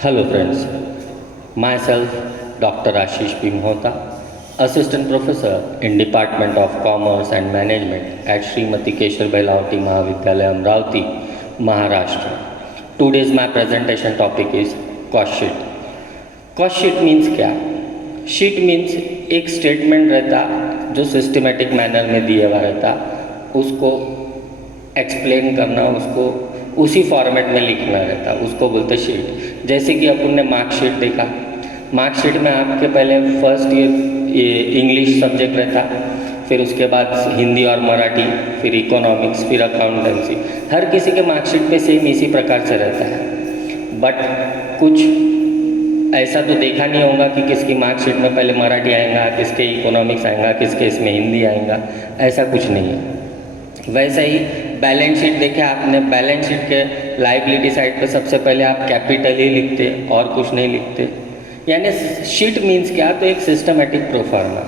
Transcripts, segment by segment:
Hello friends, myself Dr. Ashish P. Mohta, Assistant Professor in Department of Commerce and Management at Srimati Keshar Bailawati Mahavidyalaya Amravati, Maharashtra. Today's my presentation topic is cost sheet. Cost sheet means क्या? Sheet means एक statement रहता जो systematic manner में दिया हुआ रहता, उसको explain करना, उसको उसी फॉर्मेट में लिखना रहता, उसको बोलते शीट। जैसे कि अपन ने मार्कशीट देखा, मार्कशीट में आपके पहले फर्स्ट ईयर इंग्लिश सब्जेक्ट रहता, फिर उसके बाद हिंदी और मराठी, फिर इकोनॉमिक्स, फिर अकाउंटेंसी। हर किसी के मार्कशीट पे सेम इसी प्रकार से रहता है, बट कुछ ऐसा तो देखा नहीं होगा कि किसकी मार्कशीट में पहले मराठी आएगा, किसके इकोनॉमिक्स आएगा, किसके इसमें हिंदी आएगा, ऐसा कुछ नहीं है। वैसे ही बैलेंस शीट देखे आपने, बैलेंस शीट के लाइबिलिटी साइड पे सबसे पहले आप कैपिटल ही लिखते और कुछ नहीं लिखते। यानी शीट मीन्स क्या, तो एक सिस्टमेटिक प्रोफार्मा,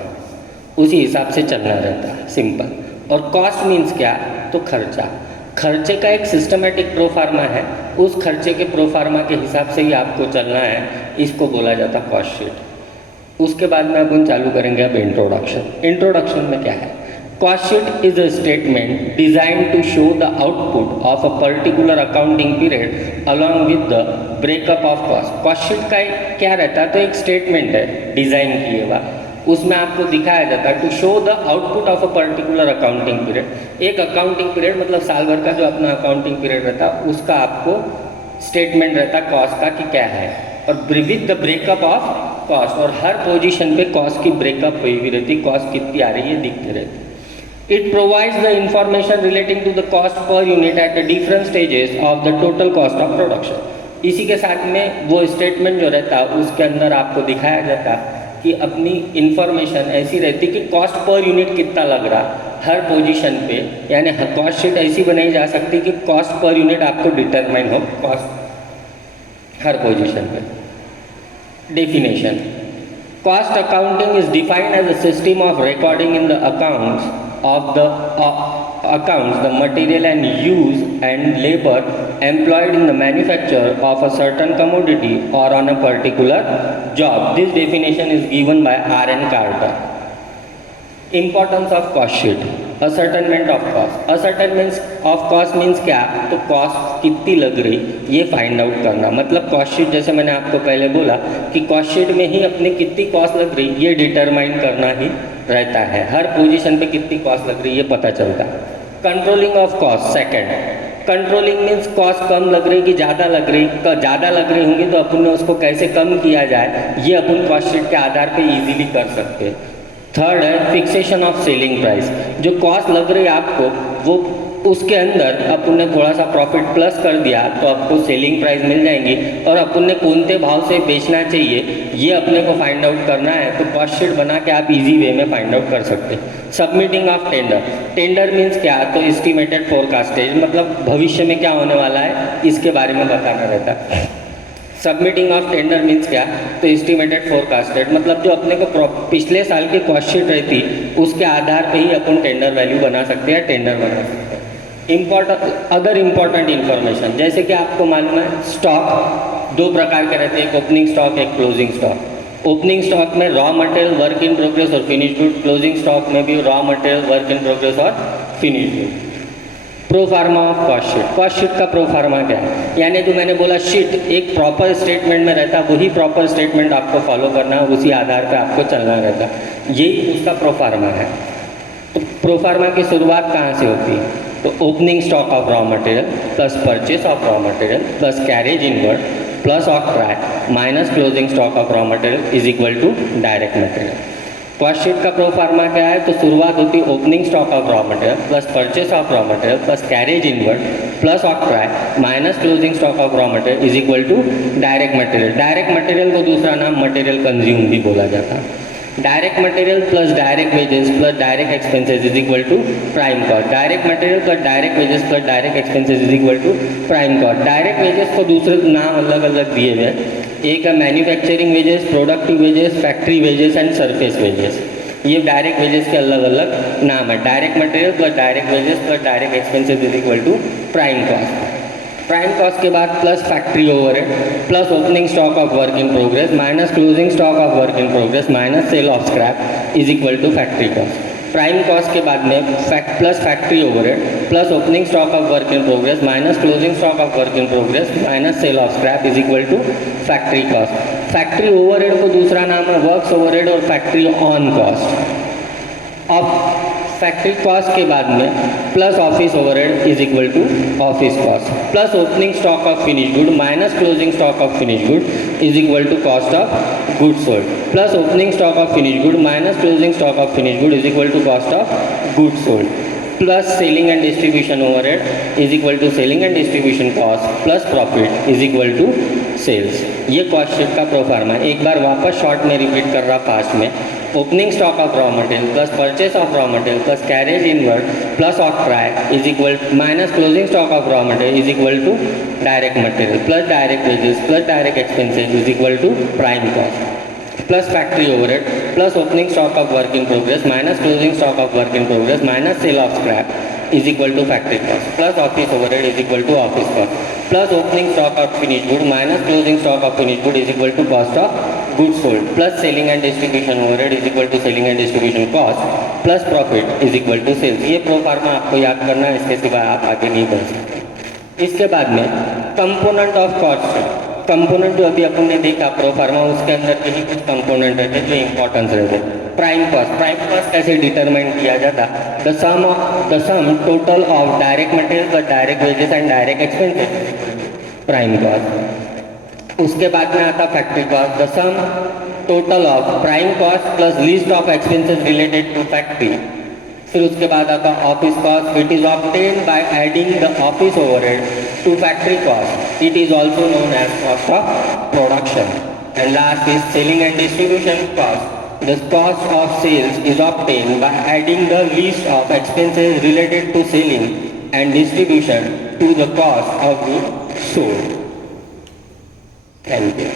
उसी हिसाब से चलना रहता है, सिंपल। और कॉस्ट मीन्स क्या, तो खर्चा। खर्चे का एक सिस्टमेटिक प्रोफार्मा है, उस खर्चे के प्रोफार्मा के हिसाब से ही आपको चलना है, इसको बोला जाता कॉस्ट शीट। उसके बाद में अपन चालू करेंगे अब इंट्रोडक्शन। इंट्रोडक्शन में क्या है? Cost sheet is a statement designed to show the output of a particular accounting period along with the breakup of cost. Cost sheet का क्या रहता है, तो एक स्टेटमेंट है डिज़ाइन किए हुआ, उसमें आपको दिखाया जाता है to show the output of a particular accounting period. एक अकाउंटिंग पीरियड मतलब साल भर का जो अपना अकाउंटिंग पीरियड रहता है, उसका आपको स्टेटमेंट रहता कॉस्ट का कि क्या है, और with the breakup of cost, और हर पोजीशन पे कॉस्ट की ब्रेकअप हुई हुई रहती, कॉस्ट कितनी आ रही है दिखते रहती। It provides the information relating to the cost per unit at the different stages of the total cost of production. इसी के साथ में वो स्टेटमेंट जो रहता है उसके अंदर आपको दिखाया जाता कि अपनी इंफॉर्मेशन ऐसी रहती कि कॉस्ट पर यूनिट कितना लग रहा हर पोजीशन पे। यानी कॉस्ट शीट ऐसी बनाई जा सकती कि कॉस्ट पर यूनिट आपको डिटरमाइन हो कॉस्ट हर पोजीशन पे। Definition: cost accounting is defined as a system of recording in the accounts of the accounts the material and use and labor employed in the manufacture of a certain commodity or on a particular job. This definition is given by R.N. Carter. Importance of cost sheet: ascertainment of cost. ascertainment of cost means क्या, तो cost कितनी लग रही ये find out करना। मतलब cost sheet, जैसे मैंने आपको पहले बोला कि कॉस्ट शीट में ही अपने कितनी कॉस्ट लग रही ये डिटरमाइन करना ही रहता है, हर पोजीशन पे कितनी कॉस्ट लग रही ये पता चलता है। Controlling of cost second. Controlling means cost कम लग रही कि ज़्यादा लग रही, ज़्यादा लग रही होंगी तो अपन ने उसको कैसे कम किया जाए, ये अपन कॉस्ट शीट के आधार पे इजीली कर सकते हैं। थर्ड है फिक्सेशन ऑफ सेलिंग प्राइस। जो कॉस्ट लग रही है आपको, वो उसके अंदर अपन ने थोड़ा सा प्रॉफिट प्लस कर दिया तो आपको सेलिंग प्राइस मिल जाएंगी, और अपन ने कौन से भाव से बेचना चाहिए ये अपने को फाइंड आउट करना है, तो कॉस्ट शीट बना के आप इजी वे में फाइंड आउट कर सकते हैं। Submitting of tender. Tender means क्या, तो एस्टिमेटेड फोरकास्टेज, मतलब भविष्य में क्या होने वाला है इसके बारे में बताना रहता है। सबमिटिंग ऑफ टेंडर मीन्स क्या, तो एस्टिमेटेड फोरकास्टेड, मतलब जो अपने को पिछले साल की कॉस्ट शीट रहती उसके आधार पे ही अपन टेंडर वैल्यू बना सकते हैं, टेंडर बना सकते हैं। अदर इम्पॉर्टेंट इन्फॉर्मेशन, जैसे कि आपको मालूम है स्टॉक दो प्रकार के रहते हैं, एक ओपनिंग स्टॉक, एक क्लोजिंग स्टॉक। ओपनिंग स्टॉक में raw material, work in progress और फिनिश गुड। क्लोजिंग स्टॉक में भी raw material, work in progress और finish good. Proforma of cost sheet. Cost sheet का प्रोफार्मा क्या है, यानी जो मैंने बोला शीट एक प्रॉपर स्टेटमेंट में रहता, वही प्रॉपर स्टेटमेंट आपको फॉलो करना है, उसी आधार पर आपको चलना रहता, यही उसका प्रोफार्मा है। तो प्रोफार्मा की शुरुआत कहाँ से होती है, तो opening stock of raw material plus purchase of raw material plus carriage inward plus octroi minus closing stock of raw material is equal to direct material. Cost sheet का प्रोफार्मा क्या है, तो शुरुआत होती है opening stock of raw material plus purchase of raw material plus carriage inward plus octroi minus closing stock of raw material is equal to direct material. Direct material को दूसरा नाम मटेरियल कंज्यूम भी बोला जाता है। Direct material plus direct wages plus direct expenses is equal to prime cost. Direct material plus direct wages plus direct expenses is equal to prime cost. Direct wages को दूसरे नाम अलग अलग दिए हुए हैं, एक है manufacturing wages, productive wages, factory wages and surface wages. ये डायरेक्ट वेजेस के अलग अलग नाम है। Direct material plus direct wages plus direct expenses is equal to prime cost. Prime cost के बाद plus factory overhead plus opening stock of work in progress minus closing stock of work in progress minus sale of scrap is equal to factory cost. Prime cost के बाद में plus factory overhead plus opening stock of work in progress minus closing stock of work in progress minus sale of scrap is equal to factory cost. Factory overhead को दूसरा नाम है works overhead और factory on cost. अब factory cost के बाद में plus office overhead is equal to office cost plus opening stock of finish good minus closing stock of finish good is equal to cost of good sold plus opening stock of finish good minus closing stock of finish good is equal to cost of good sold plus selling and distribution overhead is equal to selling and distribution cost plus profit is equal to sales. ये cost sheet का proforma एक बार वापस short में repeat कर रहा fast में। Opening stock of raw material plus purchase of raw material plus carriage inward plus octroi is equal minus closing stock of raw material is equal to direct material plus direct wages plus direct expenses is equal to prime cost plus factory overhead plus opening stock of work in progress minus closing stock of work in progress minus sale of scrap is equal to factory cost plus office overhead is equal to office cost plus opening stock of finished good minus closing stock of finished good is equal to cost of goods sold plus selling and distribution overhead is equal to selling and distribution cost plus profit is equal to sales। ये pro pharma आपको याद करना है, इसके सिवाय आप आगे नहीं बढ़ सकते। इसके बाद में कंपोनेंट ऑफ कॉस्ट, कंपोनेंट जो अभी अपन ने देखा प्रो फार्मा उसके अंदर के ही कुछ कंपोनेंट रहते जो इंपॉर्टेंस रहते। प्राइम कॉस्ट कैसे डिटरमाइन किया जाता? The sum total of direct material plus direct wages and direct expenses prime cost. उसके बाद में आता factory cost, the sum total of prime cost plus list of expenses related to factory. फिर उसके बाद आता office cost, it is obtain by adding the office overhead to factory cost, it is also known as cost of production. And last is selling and distribution cost, the cost of sales is obtained by adding the list of expenses related to selling and distribution to the cost of goods sold. Thank you.